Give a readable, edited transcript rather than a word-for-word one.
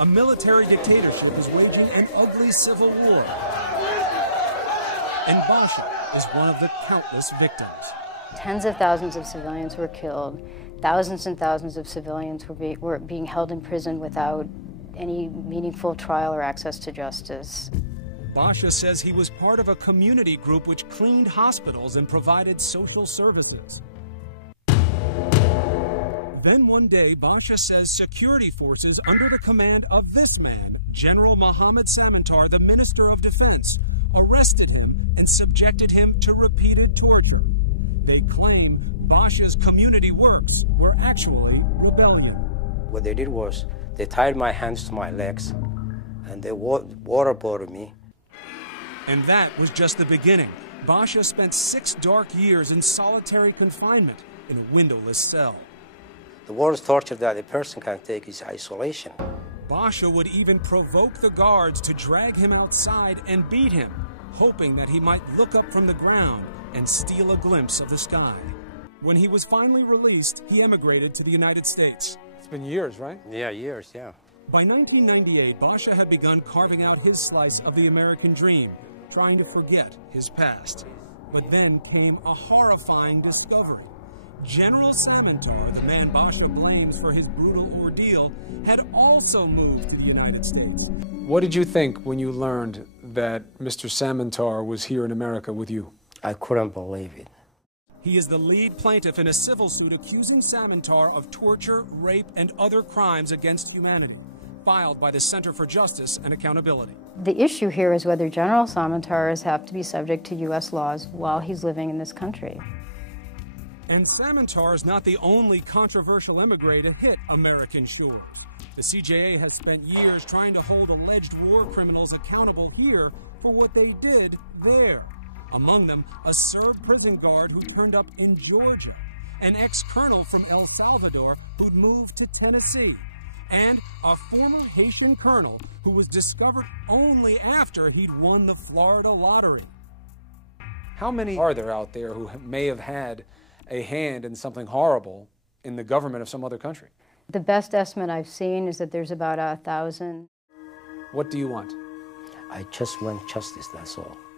a military dictatorship is waging an ugly civil war. And Basha is one of the countless victims. Tens of thousands of civilians were killed. Thousands and thousands of civilians were being held in prison without any meaningful trial or access to justice. Basha says he was part of a community group which cleaned hospitals and provided social services. Then one day, Basha says security forces under the command of this man, General Mohammad Samantar, the Minister of Defense, arrested him and subjected him to repeated torture. They claim Basha's community works were actually rebellion. What they did was they tied my hands to my legs and they waterboarded me. And that was just the beginning. Basha spent 6 dark years in solitary confinement in a windowless cell. The worst torture that a person can take is isolation. Basha would even provoke the guards to drag him outside and beat him, hoping that he might look up from the ground and steal a glimpse of the sky. When he was finally released, he emigrated to the United States. It's been years, right? Yeah, years, yeah. By 1998, Basha had begun carving out his slice of the American dream, trying to forget his past. But then came a horrifying discovery. General Samantar, the man Basha blames for his brutal ordeal, had also moved to the United States. What did you think when you learned that Mr. Samantar was here in America with you? I couldn't believe it. He is the lead plaintiff in a civil suit accusing Samantar of torture, rape, and other crimes against humanity, filed by the Center for Justice and Accountability. The issue here is whether General Samantar have to be subject to U.S. laws while he's living in this country. And Samantar is not the only controversial emigre to hit American shores. The CJA has spent years trying to hold alleged war criminals accountable here for what they did there. Among them, a Serb prison guard who turned up in Georgia, an ex-colonel from El Salvador who'd moved to Tennessee, and a former Haitian colonel who was discovered only after he'd won the Florida lottery. How many are there out there who may have had a hand in something horrible in the government of some other country? The best estimate I've seen is that there's about 1,000. What do you want? I just want justice, that's all.